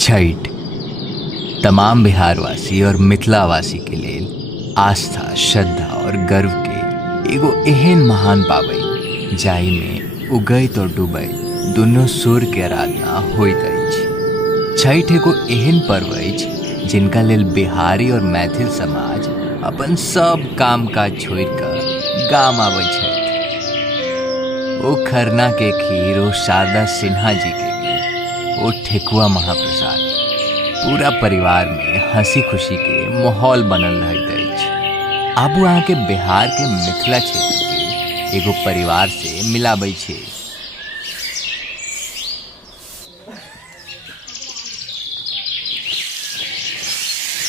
छठ तमाम बिहारवासी और मिथिलावासी के लिए आस्था, श्रद्धा और गर्व के एगो एहन महान पाबनि जाहि में उगैत और डूबैत दुनू सूर्य के आराधना होइत अछि। छठ एगो एहन पर्व अछि जिनका लेल बिहारी और मैथिल समाज अपन सब काम काज छोड़ि कऽ गाम आबै छथि। ओ खरना के खीर, ओ शारदा सिन्हा जी के गीत, ओ ठेकुआ महाप्रसाद, पूरा परिवार में हंसी खुशी के माहौल बनल रहैत अछि। आबू अहाँ के बिहार के मिथिला क्षेत्र के एगो परिवार से मिलाबै छै।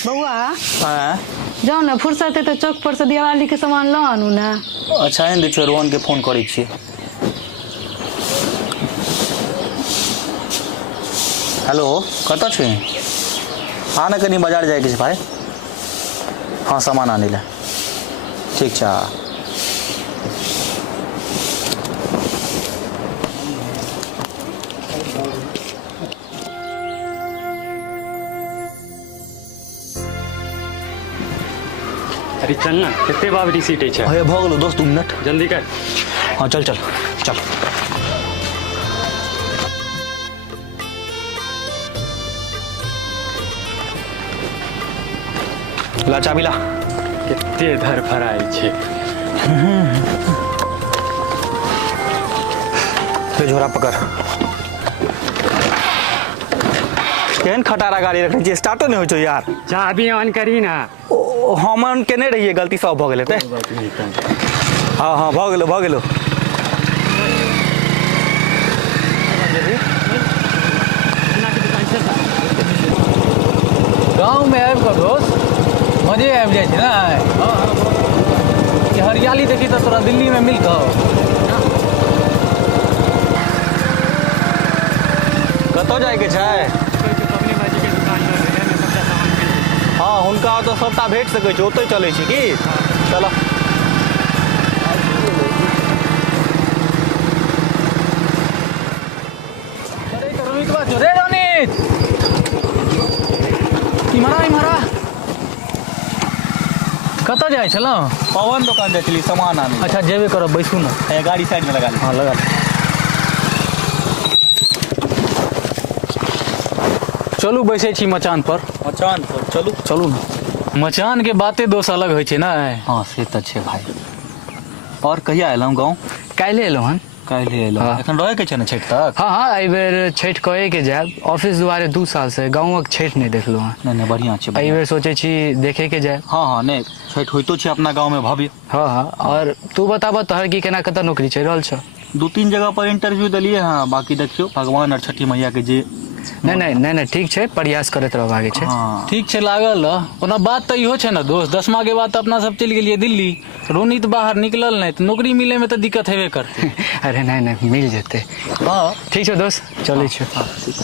बउआ हाँ जाओ ना, फुर्सत है तो चौक पर से दिवाली के सामान लो आनू ना। अच्छा है देखियो, रोहन के फोन करै छी। हेलो, कतऽ छी? हाँ ना, कनी बाजार जाए के छै भाई। हाँ, सामान आने ला। ठीक छै। अरे चल ना, कितने बाबरी सीट है? अरे भऽ गेलो दोस्त, 2 मिनट जल्दी कर। हाँ चल चल चल। ला चाबी ला। कितने धर फराई छे। ले झोरा पकड़। केहन खटारा गाड़ी रखने छियै, स्टार्टो नहीं होइ छौ यार। चाबी ऑन करी ना। हम ऑन केने रहिए, गलती सब भऽ गेलै ते। हाँ हाँ भऽ गेलो भऽ गेलो। गाँव में आबि कऽ दोस्त मजे आबि जाइ छै ने। कि हरियाली देखी तऽ तोरा दिल्ली में मिल कऽ। कतऽ जाए के छै? हाँ, हुनका तो सबटा भेट सकै छै, ओतै चलै छी की? चलो। रे रोनित, इमहरा कतऽ जाइ छलहुँ? पवन दुकान जाइ छली सामान आने। अच्छा जेबे करब, बैसू ना। गाड़ी साइड में लगा ली। हाँ लगा। चलू बैसे छी मचान पर। मचान पर चलू। चलू ना। मचान के बाते दोस्त अलग होइ छै ना। हाँ से तऽ छै भाई। और कहिया एलहुँ गाँव? काल्हि एलहुँ हन। काल्हि एलहुँ। हाँ। एखन रहै के छै ने छठ तक? हाँ हाँ, एहि बेर छठि कए के जायब। ऑफिस दुआरे 2 साल से गाँवक छठि नहीं देखलहुँ हन। नहीं नहीं बढ़िया छै। एहि बेर सोचे छी देखे के जाए। हाँ हाँ, नहीं छठ होइतो छै अपना गाँव में भव्य। हाँ हाँ, और तू बताबऽ तोहर की केना कतऽ नौकरी चलि रहल छौ? 2-3 जगह पर इंटरव्यू दिलिए। हाँ, बाकी देखियो भगवान और छठी मैया के जे। नहीं ठीक छै, प्रयास करैत रहबाके छै। हाँ ठीक छै, लागल रह। ओना बात तऽ इहो छै ने दोस्त, 10मा के बाद तऽ अपना सब चलि गेलियै दिल्ली। रोनित बाहर निकलल नहीं तऽ नौकरी मिले में तऽ दिक्कत हेबे करतै। अरे नहीं मिल जेतै। हाँ ठीक छै दोस्त, चलै छै। हाँ ठीक।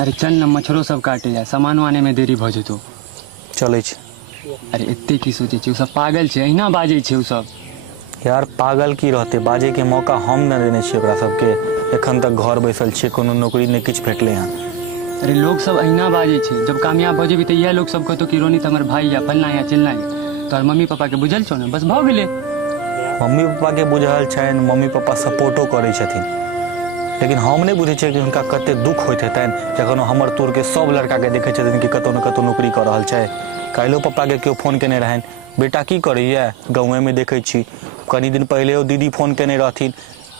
अरे चल ना, मच्छरों सब काटे जा, सामान आने में देरी भऽ जेतौ। चलै छै। अरे एते की सोचे छै, उ सब पागल छै, अहिना बाजै छै उ सब। यार पागल की रहते, बाजे के मौका हम न देने छियै ओकरा सबके। एखन तक घर बैसल छियै, कोनो नौकरी नहीं किछ भेटलै हँ। अरे लोग सब अहिना बाजै छै, जब कामयाब भऽ जेबी तऽ इएह लोग सब कहतौ कि रोनित हमर भाई या फलना या चिलना है। तोहर मम्मी पापा के बुझल छौ ने, बस भऽ गेलै। मम्मी पापा के बुझल छनि, मम्मी पापा सपोर्टो करै छथिन, लेकिन हम नहीं बुझे छियै कि हुनका कते दुख होइत हेतनि जखन हमर तोर के सब लड़का के देखे छथिन कि कतौ न कतौ नौकरी कर रहल छै। काल्हिओ पप्पा के केओ फोन केने रहनि, बेटा की करैया, गाँवे में देखै छी। कनी दिन पहले ओ दीदी फोन केने रहथिन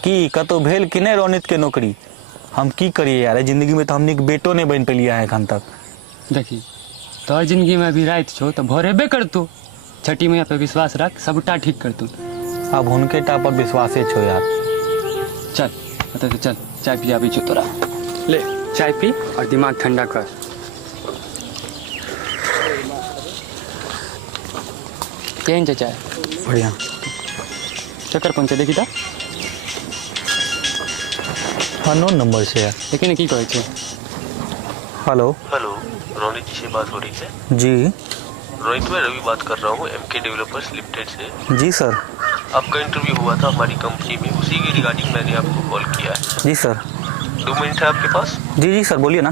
कि कतौ भेल कि नहीं रोनित के नौकरी। हम की करिए यार, जिंदगी में तो हमनी के बेटो नहीं बन पेलिए हैं एखन तक। देखी तोहर जिंदगी में अभी रात छौ तो भोर हेबे करतौ। छठी मैया पे विश्वास रख, सबटा ठीक करतौ। अब हुनके टा पर विश्वासे छो यार। चल अतः चल, चाय पियाबी छौ तोरा। ले चाय पी और दिमाग ठंडा कर। केहन छै चाय? बढ़िया। चक्कर पहुँचे देखी तऽ। अननोन नंबर से है। देखी ने की कहै छै। हेलो रोनित जी से बात हो रही है? जी रोनित, मैं रवि बात कर रहा हूँ, एमके डेवलपर्स लिमिटेड से। जी सर। आपका इंटरव्यू हुआ था हमारी कंपनी में, उसी के रिगार्डिंग मैंने आपको कॉल किया है। जी सर। 2 मिनट है आपके पास? जी सर, बोलिए ना।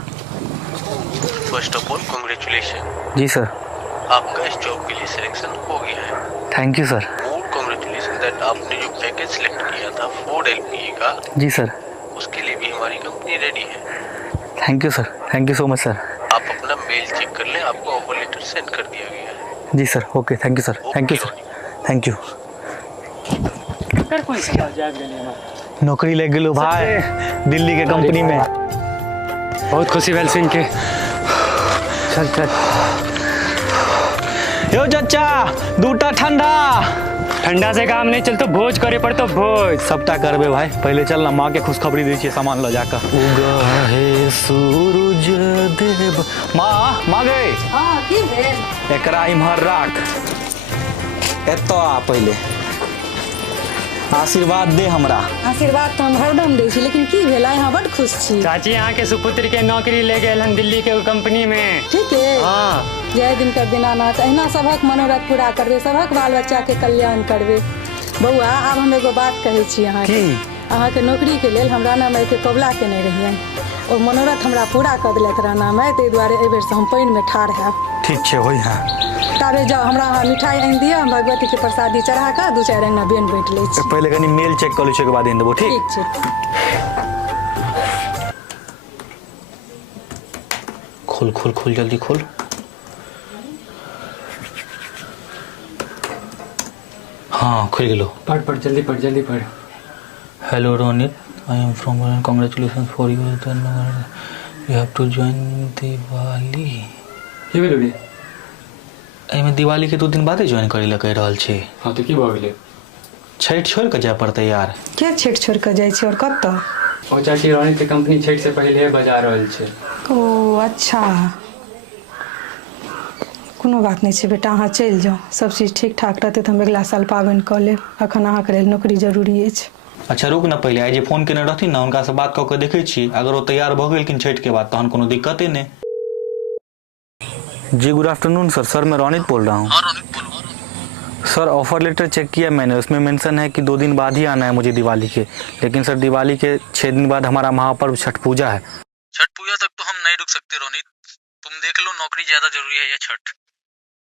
फर्स्ट ऑफ ऑल कांग्रेचुलेशन, जी सर। आपका इस जॉब के लिए सिलेक्शन हो गया है। Thank you sir. More congratulation that आपने जो पैकेज सिलेक्ट किया था 4 LPA का, जी सर। उसके लिए भी हमारी कंपनी रेडी है। Thank you sir, thank you so much sir. आप अपना मेल चेक कर लें, आपको ऑफर लेटर सेंड कर दिया गया है। जी sir, okay, thank you sir, thank you sir, thank you. कर कोई सा जाग लेने में नौकरी ले गेलो भाई दिल्ली के कंपनी में। बहुत खुशी भेल सुन के। चल चल। यो चाचा, दूटा ठंडा। ठंडा से काम नहीं चल तो भोज करे पड़ तो भोज। सबटा करबे भाई, पहले चल ना माँ के खुशखबरी दै छियै, सामान लो जाकर। उगा है सूरज देव। माँ गए। हाँ की भेल? एकरा इम्हर राख, एतो आ पहले आशीर्वाद दे हमरा। आशीर्वाद तो हम हरदम दै छी, लेकिन की भेल यहाँ बड खुश छी। चाची यहाँ के सुपुत्र के नौकरी ले गए हन दिल्ली के कंपनी में। ठीक है। हाँ। जय दिन कर दीनानाथ, अहिना सबक मनोरथ पूरा करबे, सबक बाल बच्चा के कल्याण करबे। बउआ आब हम एगो बात कहै छी अहाँ के। अहाँ के नौकरी के लेल हम राणा माई के कबुला केने रहियन, और मनोरथ हमरा पूरा कर देलक राणा माई, ताहि दुआरे एहि बेर से हम पानि में ठाढ़ हैब। ठीक छै, होई है। ताबे जाओ हमरा अहाँ मिठाई आनि दिअ, हम भगवती के प्रसादी चढ़ा कऽ 2-4 अंगना बेन बैठ लै छी। पहले कनी मेल चेक कर लै छियै, के बाद आनि देबो। ठीक छै। खोल खोल खोल, जल्दी खोल। हाँ, खुल गेलो। पढ़ पढ़ जल्दी पढ़ जल्दी पढ़। Hello Ronit, I am from congratulation for you, you have to join Diwali. की भेल रे? एहिमे दिवाली के 2 दिन बादे ज्वाइन करे ला कहि रहल छी। हाँ तो की भऽ गेलै? छठि छोड़ के जाय पड़तै यार। क्या छेड़ छोड़ के जाइ छै और कतऽ? ओ चाची रानी के कंपनी छठ से पहले बजा रहल छै। ओ अच्छा, कोनो बात नहीं छै बेटा, अहाँ चलि जाओ, सब चीज ठीक ठाक रहतै तऽ हम अगला साल पाबनि कऽ लेब। अखन अहाँके लेल नौकरी जरूरी अछि। अच्छा रुक ना, पहले आइ जे फोन केने रहथिन ना, हुनका से बात कऽ के देखै छी, अगर वो तैयार भऽ गेलखिन छठि के बाद तहन कोनो दिक्कते नहीं। जी गुड आफ्टरनून सर, मैं रोनित बोल रहा हूँ। हाँ रोनित बोलो। सर ऑफर लेटर चेक किया मैंने, उसमें मेंशन है कि 2 दिन बाद ही आना है मुझे दिवाली के, लेकिन सर दिवाली के 6 दिन बाद हमारा महापर्व छठ पूजा है। छठ पूजा तक तो हम नहीं रुक सकते रोनित, तुम देख लो नौकरी ज्यादा जरूरी है या छठ।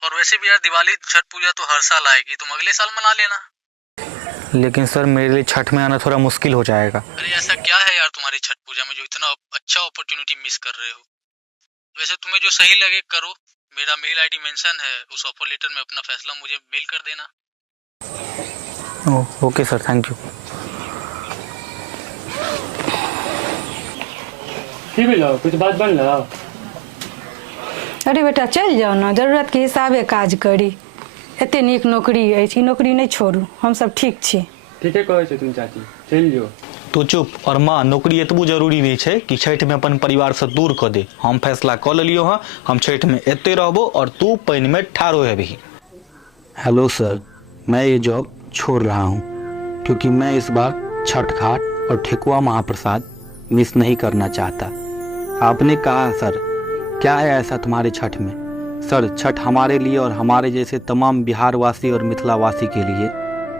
और वैसे भी यार दिवाली छठ पूजा तो हर साल आएगी, तुम अगले साल मना लेना। लेकिन सर मेरे लिए छठ में आना थोड़ा मुश्किल हो जाएगा। अरे ऐसा क्या है यार तुम्हारी छठ पूजा में जो इतना अच्छा अपॉर्चुनिटी मिस कर रहे हो? वैसे तुम्हें जो सही लगे करो, मेरा मेल आईडी मेंशन है उस ऑफर लेटर में, अपना फैसला मुझे मेल कर देना। Okay sir, thank you. की भेल? कुछ बात बनला? अरे बेटा चलि जाओ ना, जरूरत के हिसाबे काज करी। एते नीक नौकरी अछि, ई नौकरी नहीं छोड़ू, हम सब ठीक छी। ठीके कहै छै तुम चाची, चलि जो। तू चुप। और माँ, नौकरी एतबो जरूरी नहीं है कि छठ में अपन परिवार से दूर कर दे। हम फैसला कर लियो हाँ, हम छठ में एते रहबो और तू पानी में ठाढ़ो है भी। हेलो सर, मैं ये जॉब छोड़ रहा हूँ क्योंकि मैं इस बार छठ घाट और ठेकुआ महाप्रसाद मिस नहीं करना चाहता। आपने कहा सर, क्या है ऐसा तुम्हारे छठ में? सर छठ हमारे लिए और हमारे जैसे तमाम बिहारवासी और मिथिलावासी के लिए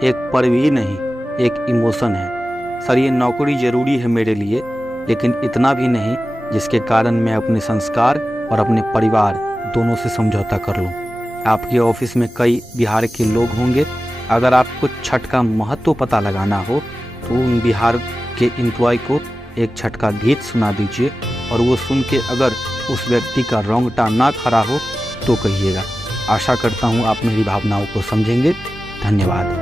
एक पर्व ही नहीं, एक इमोशन है। सर ये नौकरी ज़रूरी है मेरे लिए, लेकिन इतना भी नहीं जिसके कारण मैं अपने संस्कार और अपने परिवार दोनों से समझौता कर लूँ। आपके ऑफिस में कई बिहार के लोग होंगे, अगर आपको छठ का महत्व पता लगाना हो तो उन बिहार के एम्प्लॉय को एक छठ का गीत सुना दीजिए, और वो सुन के अगर उस व्यक्ति का रोंगटा ना खड़ा हो तो कहिएगा। आशा करता हूँ आप मेरी भावनाओं को समझेंगे। धन्यवाद।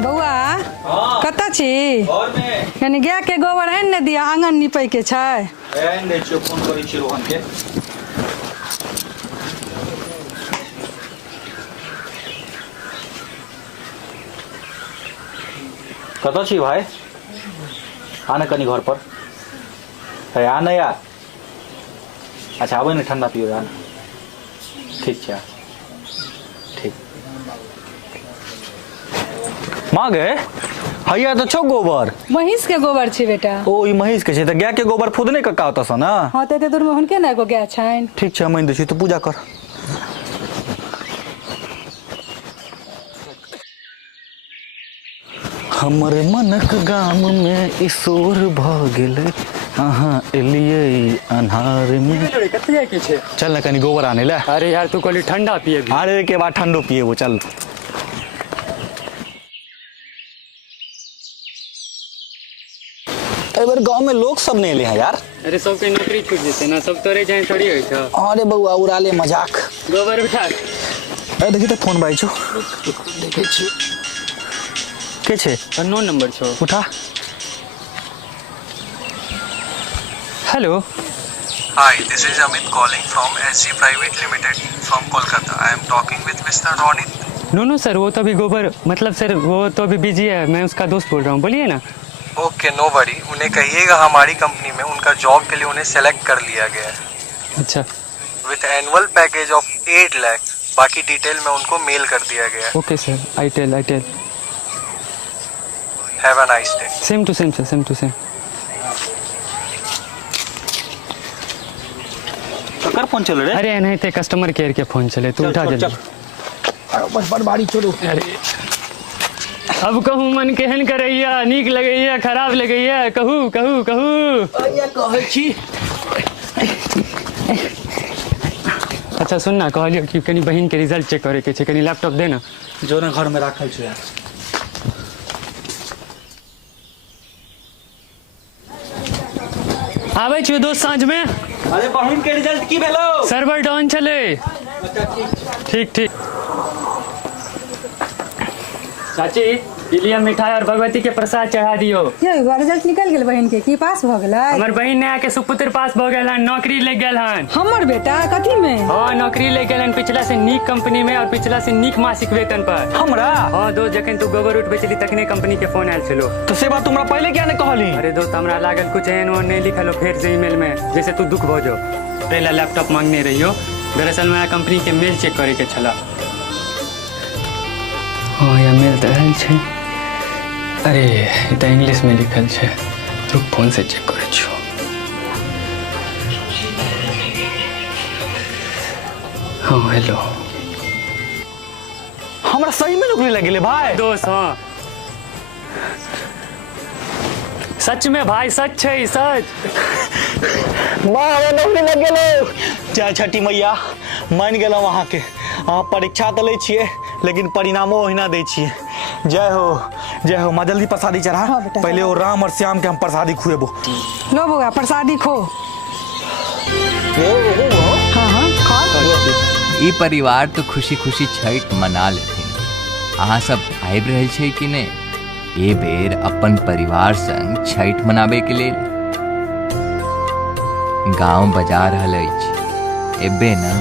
बउआ कतऽ छी? यानी गाय के गोबर आनि ने दिया, आंगन निपै के छै। फोन करै छी रोहन के। कतऽ छी भाई? आने कनी घर पर। है आने यार। अच्छा आबे ने, ठंडा पियो यार। ठीक छै ठीक। माँ गे हैया तो छो गोबर महिष के गोबर छै बेटा। ओ ई महिष के छै त गाय के गोबर फुदने के का होता स ना। हाँ तो एते दूर में हुनके ना एगो गाय छनि। ठीक छै मान दै छी, तू पूजा कर। हमर मनक गाम में ईशोर भ गेलै, अहाँ एलियै अन्हार में। कते जाए के छै? चल ना कनी गोबर आने ले। अरे यार तू कहली ठंडा पिए भी। अरे के बाद ठंडो पिए वो चल। एबर गांव में लोग सब नहीं एले हैं यार। अरे सबके नौकरी छूट जेते ना, सब तोरे जाए थोड़ी होई छ। अरे बउआ उड़ाले मजाक। गोबर उठा। ए देखी तो फोन बाई छो। देखे छी के छे? नो नंबर छो। उठा। Hello. Hi, this is Amit calling from SG Private Limited from Kolkata. I am talking with Mr. Ronit. No sir, वो तो अभी गोबर मतलब सर वो तो अभी बिजी है, मैं उसका दोस्त बोल रहा हूँ, बोलिए ना। Okay, no worry. उन्हें कहिएगा हमारी कंपनी में उनका जॉब के लिए उन्हें सेलेक्ट कर लिया गया है। अच्छा। With annual package of 8 lakh. बाकी डिटेल में उनको मेल कर दिया गया है। Okay sir, I tell. Have a nice day. Same to same sir, same to same. ककर फोन चल रे? अरे नहीं थे, कस्टमर केयर के फोन चले, तू उठा जल्दी। बस बारी छोड़ो। अरे अब कहूँ मन केहन करैया, नीक लगैया खराब लगैया, कहू। कहै छी। अच्छा सुन ना, कहलियो कि कनी बहिन के रिजल्ट चेक करे के छै, कनी लैपटॉप दे ना। जो ना घर में राखल छै यार। आबै छियो दोस्त साँझ में। अरे बहिन के रिजल्ट की भेलो? सर्वर डाउन चले। ठीक। चाची इलिया मिठाई और भगवती के प्रसाद चढ़ा दियो। ये रिजल्ट निकल गेल बहन के, की पास भ गेलै? हमर बहिन नया के सुपुत्र पास भ गेल हन, नौकरी ले गेल हन। हमर बेटा कथी में? हाँ नौकरी ले गेल हन, पिछला से नीक कंपनी में और पिछला से नीक मासिक वेतन पर। हमरा? हाँ दोस्त, जखन तू गोबर उठ बेचली तखने कंपनी के फोन आयल छलो। तो से बात तुमरा पहले क्या ने कहली? अरे दोस्त हमरा लागल कुछ एहन ओहन नहीं लिखल हो फेर से ईमेल में, जैसे तू दुख भो जो। पहला लैपटॉप मांगने रहियो, दरअसल मैं कंपनी के मेल चेक करे के छला। हाँ या मेल तो आयल छै। अरे ये तो इंग्लिश में लिखल छै, रुक फोन से चेक करे छियो। हाँ हेलो। हमरा सही में नौकरी लग गेले भाई। दोस्त हाँ सच में भाई, सच है सच। माँ हमें नौकरी लग गेलो। जय छठी मैया, मान गेलहुँ अहाँ के। अहाँ परीक्षा तो लै छियै लेकिन परिणामो ओहिना दै छियै। जय हो माँ, जल्दी प्रसादी चढ़ा। हाँ बेटा, पहले वो राम और श्याम के हम प्रसादी खुएबो। लो बउआ प्रसादी खो। हाँ खा। ई परिवार तो खुशी खुशी छठ मना लेथिन। अहाँ सब आबि रहल छै कि नहीं? ए बेर अपन परिवार संग छठ मनाबे के लेल गांव बजा रहल अछि, एबे ना?